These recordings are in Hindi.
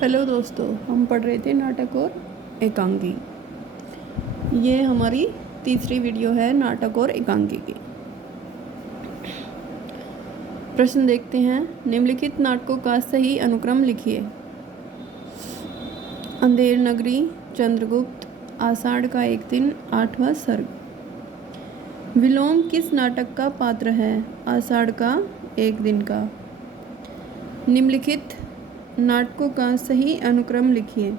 हेलो दोस्तों, हम पढ़ रहे थे नाटक और एकांकी। ये हमारी तीसरी वीडियो है नाटक और एकांकी की। प्रश्न देखते हैं। निम्नलिखित नाटकों का सही अनुक्रम लिखिए। अंधेर नगरी, चंद्रगुप्त, आषाढ़ का एक दिन, 8वां सर्ग। विलोम किस नाटक का पात्र है? आषाढ़ का एक दिन का। निम्नलिखित नाटकों का सही अनुक्रम लिखिए।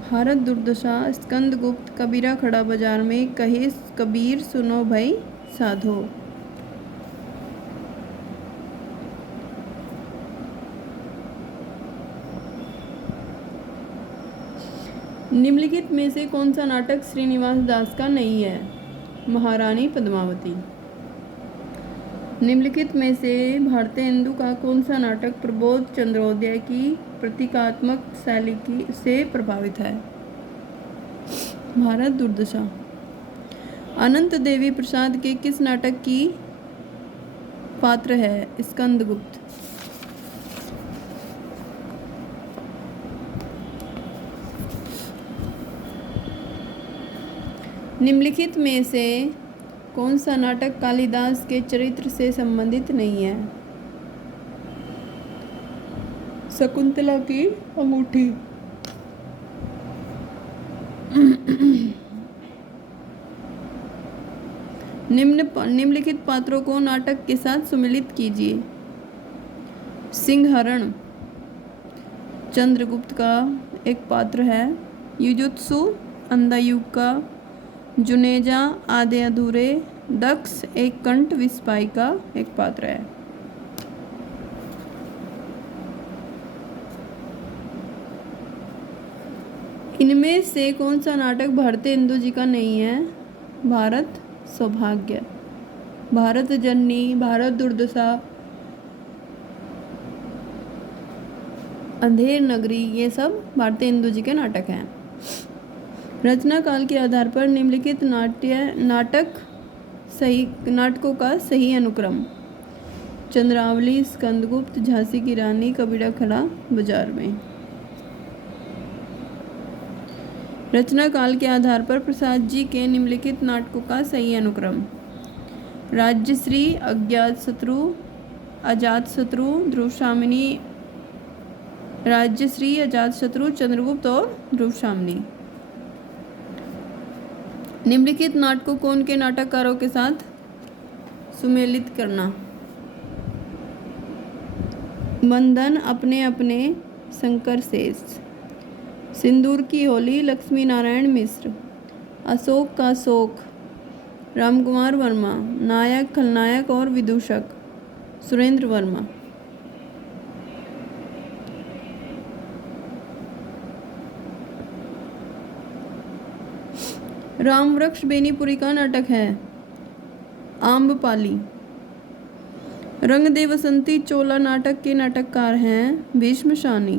भारत दुर्दशा, स्कंदगुप्त, कबीरा खड़ा बाजार में, कहे कबीर सुनो भाई साधो। निम्नलिखित में से कौन सा नाटक श्रीनिवास दास का नहीं है? महारानी पद्मावती। निम्नलिखित में से भारतेंदु का कौन सा नाटक प्रबोध चंद्रोदय की प्रतीकात्मक शैली से प्रभावित है? भारत दुर्दशा। अनंत देवी प्रसाद के किस नाटक की पात्र है? स्कंदगुप्त। निम्नलिखित में से कौन सा नाटक कालिदास के चरित्र से संबंधित नहीं है? शकुंतला की अंगूठी। निम्नलिखित पात्रों को नाटक के साथ सुमिलित कीजिए। सिंहहरण चंद्रगुप्त का एक पात्र है। युजुत्सु अंधा युग का। जुनेजा आधे अधूरे। दक्ष एक कंठ विस्पाई का एक पात्र है। इनमें से कौन सा नाटक भारतेंदु जी का नहीं है? भारत सौभाग्य, भारत जननी, भारत दुर्दशा, अंधेर नगरी, ये सब भारतेंदु जी के नाटक हैं। रचना काल के आधार पर निम्नलिखित नाटकों का सही अनुक्रम। चंद्रावली, स्कंदगुप्त, झांसी की रानी, कबीरा खड़ा बाजार में। रचना काल के आधार पर प्रसाद जी के निम्नलिखित नाटकों का सही अनुक्रम। राज्यश्री, अज्ञातशत्रु, अजातशत्रु, ध्रुवशामिनी। राज्यश्री, अजातशत्रु, चंद्रगुप्त और ध्रुवशामिनी। निम्नलिखित नाटकों को उनके नाटककारों के साथ सुमेलित करना। बंधन अपने अपने, शंकर शेष। सिंदूर की होली, लक्ष्मी नारायण मिश्र। अशोक का शोक, रामकुमार वर्मा। नायक, खलनायक और विदूषक, सुरेंद्र वर्मा। रामवृक्ष बेनीपुरी का नाटक है। आम्रपाली। रंग दे बसंती चोला नाटक के नाटककार हैं भीष्म शानी।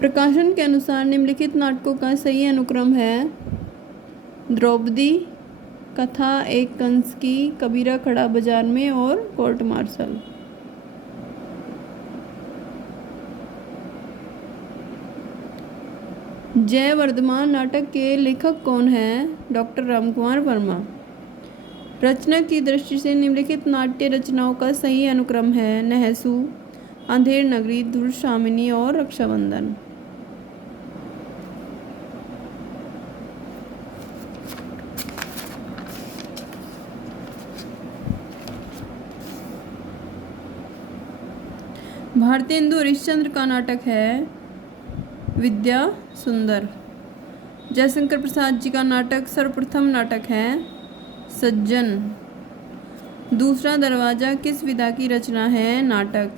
प्रकाशन के अनुसार निम्नलिखित नाटकों का सही अनुक्रम है। द्रौपदी, कथा एक कंस की, कबीरा खड़ा बाजार में और कोर्ट मार्शल। जय वर्धमान नाटक के लेखक कौन हैं? डॉक्टर रामकुमार वर्मा। रचना की दृष्टि से निम्नलिखित नाट्य रचनाओं का सही अनुक्रम है। नहसू, अंधेर नगरी, ध्रुवशामिनी और रक्षाबंधन। भारतेंदु हरिश्चंद्र का नाटक है विद्या सुंदर। जयशंकर प्रसाद जी का नाटक सर्वप्रथम नाटक है सज्जन। दूसरा दरवाजा किस विधा की रचना है? नाटक।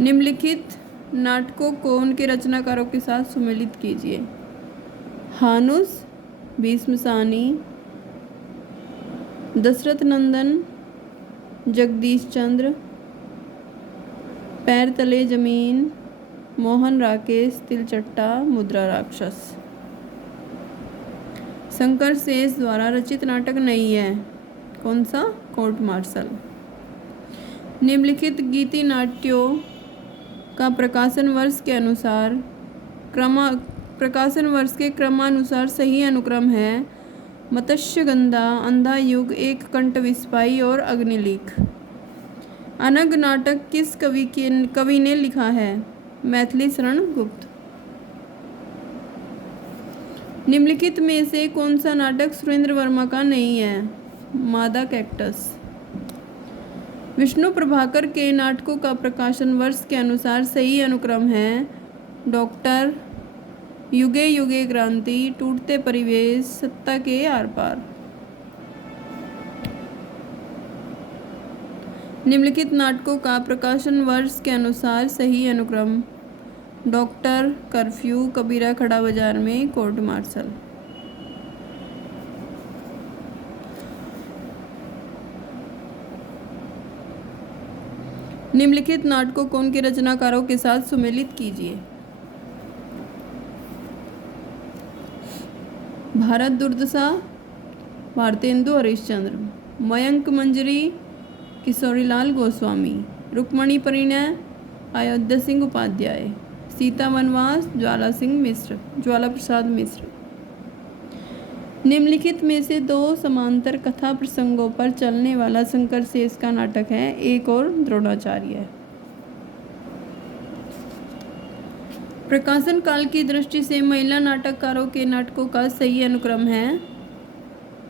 निम्नलिखित नाटकों को उनके रचनाकारों के साथ सुमेलित कीजिए। हानुस, भीष्म सानी, दशरथ नंदन, जगदीश चंद्र, पैर तले जमीन, मोहन राकेश, तिलचट्टा, मुद्रा राक्षस। शंकर शेष द्वारा रचित नाटक नहीं है? कौन सा? Court martial. निम्नलिखित गीति नाट्यों का प्रकाशन वर्ष के क्रमानुसार सही अनुक्रम है: मत्स्यगंधा, अंधा युग, एक कंठ विस्पाई और अग्निलेख। अनग नाटक किस कवि ने लिखा है? मैथिली शरण गुप्त। निम्नलिखित में से कौन सा नाटक सुरेंद्र वर्मा का नहीं है? मादा कैक्टस। विष्णु प्रभाकर के नाटकों का प्रकाशन वर्ष के अनुसार सही अनुक्रम है: डॉक्टर, युगे युगे क्रांति, टूटते परिवेश, सत्ता के आर पार। निम्नलिखित नाटकों का प्रकाशन वर्ष के अनुसार सही अनुक्रम: डॉक्टर, कर्फ्यू, कबीरा खड़ा बाजार में, कोर्ट मार्शल। निम्नलिखित नाटकों को उनके रचनाकारों के साथ सुमेलित कीजिए। भारत दुर्दशा, भारतेंदु हरिश्चंद्र। मयंक मंजरी, किशोरीलाल गोस्वामी। रुक्मणी परिणय, अयोध्या सिंह उपाध्याय। सीता वनवास, ज्वाला प्रसाद मिश्र। निम्नलिखित में से दो समांतर कथा प्रसंगों पर चलने वाला शंकर शेष का नाटक है: एक और द्रोणाचार्य। प्रकाशन काल की दृष्टि से महिला नाटककारों के नाटकों का सही अनुक्रम है: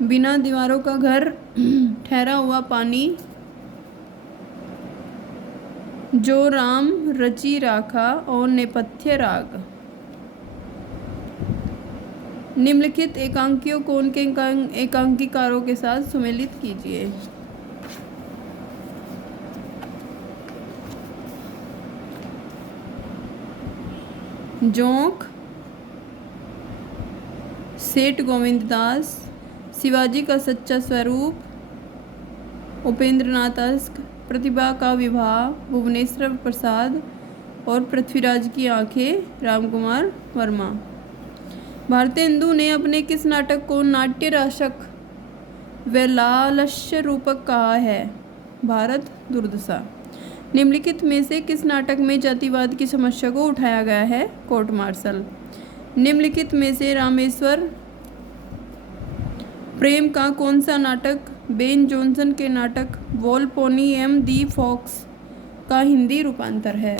बिना दीवारों का घर, ठहरा हुआ पानी, जो राम रची राखा और नेपथ्य राग। निम्नलिखित एकांकियों को उनके एकांकीकारों के साथ सुमेलित कीजिए। जोंक, सेठ गोविंद दास, शिवाजी का सच्चा स्वरूप, उपेंद्रनाथ अस्क, प्रतिभा का विवाह, भुवनेश्वर प्रसाद और पृथ्वीराज की आंखें, रामकुमार वर्मा। भारतेंदु ने अपने किस नाटक को नाट्य राशक व लालस्य रूपक कहा है? भारत दुर्दशा। निम्नलिखित में से किस नाटक में जातिवाद की समस्या को उठाया गया है? Court martial. निम्नलिखित में से रामेश्वर प्रेम का कौन सा नाटक बेन जॉनसन के नाटक वॉलपोनी एम दी फॉक्स का हिंदी रूपांतर है?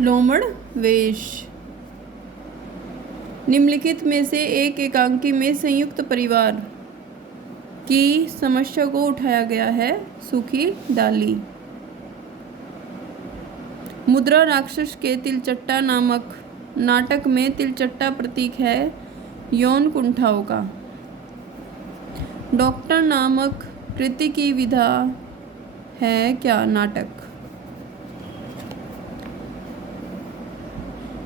लोमड़ वेश। निम्नलिखित में से एक एकांकी में संयुक्त परिवार की समस्या को उठाया गया है? सूखी डाली। मुद्रा राक्षस के तिलचट्टा नामक नाटक में तिलचट्टा प्रतीक है यौन कुंठाओं का। डॉक्टर नामक कृति की विधा है क्या? नाटक।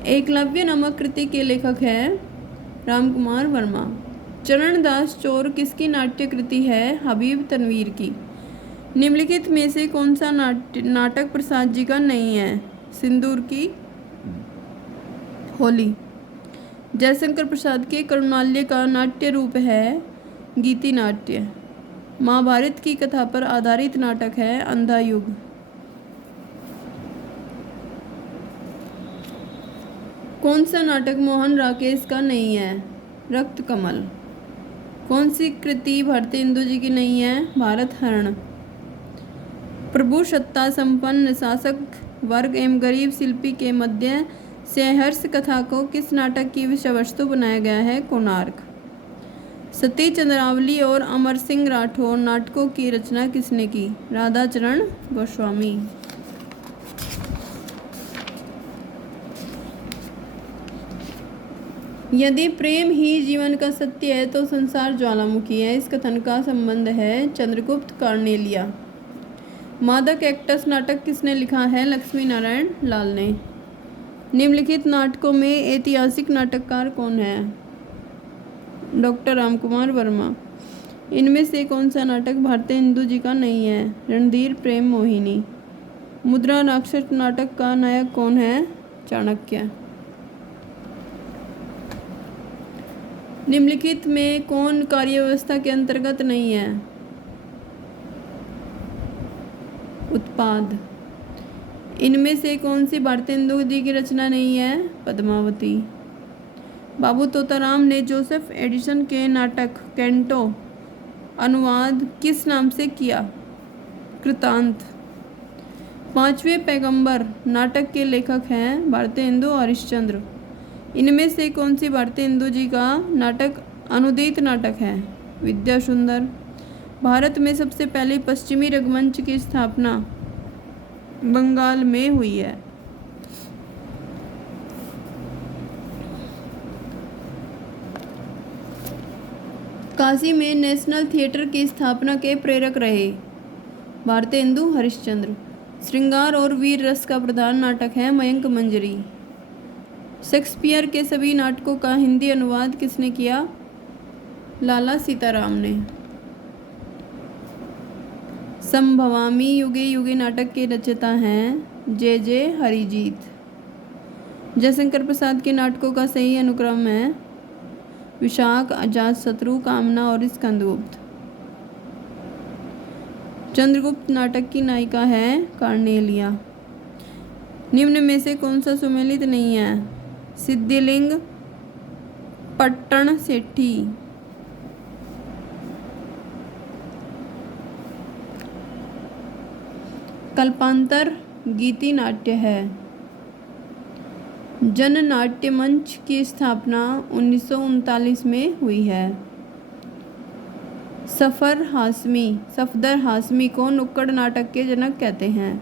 एकलव्य नामक कृति के लेखक हैं रामकुमार वर्मा। चरणदास चोर किसकी नाट्य कृति है? हबीब तनवीर की। निम्नलिखित में से कौन सा नाटक प्रसाद जी का नहीं है? सिंदूर की होली। जयशंकर प्रसाद के करुणाल्य का नाट्य रूप है गीति नाट्य। महाभारत की कथा पर आधारित नाटक है अंधा युग। कौन सा नाटक मोहन राकेश का नहीं है? रक्त कमल। कौन सी कृति भारतेंदु जी की नहीं है? भारत हरण। प्रभु सत्ता संपन्न शासक वर्ग एवं गरीब शिल्पी के मध्य सहर्ष कथा को किस नाटक की विषय वस्तु बनाया गया है? कोणार्क। सती चंद्रावली और अमर सिंह राठौर नाटकों की रचना किसने की? राधाचरण गोस्वामी। यदि प्रेम ही जीवन का सत्य है तो संसार ज्वालामुखी है। इस कथन का संबंध है चंद्रगुप्त कार्नेलिया। मादा कैक्टस नाटक किसने लिखा है? लक्ष्मी नारायण लाल ने। निम्नलिखित नाटकों में ऐतिहासिक नाटककार कौन है? डॉक्टर रामकुमार वर्मा। इनमें से कौन सा नाटक भारतेंदु जी का नहीं है? रणधीर प्रेम मोहिनी। मुद्रा राक्षस नाटक का नायक कौन है? चाणक्य। निम्नलिखित में कौन कार्य व्यवस्था के अंतर्गत नहीं है? उत्पाद। इनमें से कौन सी भारतेंदु जी की रचना नहीं है? पद्मावती। बाबू तोताराम ने जोसेफ एडिसन के नाटक कैंटो अनुवाद किस नाम से किया? कृतांत। पांचवें पैगंबर नाटक के लेखक हैं भारतेंदु हरिश्चंद्र। इनमें से कौन सी भारतेंदु जी का नाटक अनुदित नाटक है? विद्या सुंदर। भारत में सबसे पहले पश्चिमी रंगमंच की स्थापना बंगाल में हुई है। काशी में नेशनल थिएटर की स्थापना के प्रेरक रहे? भारतेंदु हरिश्चंद्र। श्रृंगार और वीर रस का प्रधान नाटक है मयंक मंजरी। शेक्सपियर के सभी नाटकों का हिंदी अनुवाद किसने किया? लाला सीताराम ने। संभवामी युगे युगे नाटक के रचयिता हैं जे हरिजीत। जयशंकर प्रसाद के नाटकों का सही अनुक्रम है विशाख, अजातशत्रु, कामना और स्कंदगुप्त। चंद्रगुप्त नाटक की नायिका है कार्नेलिया। निम्न में से कौन सा सुमेलित नहीं है? सिद्धिलिंग, पट्टण सेठी। कल्पांतर गीति नाट्य है। जन नाट्य मंच की स्थापना 1939 में हुई है। सफदर हाशमी को नुक्कड़ नाटक के जनक कहते हैं।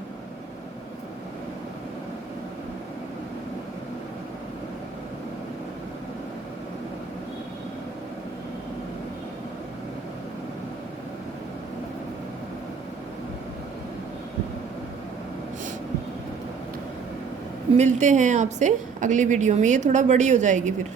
मिलते हैं आपसे अगली वीडियो में। ये थोड़ा बड़ी हो जाएगी फिर।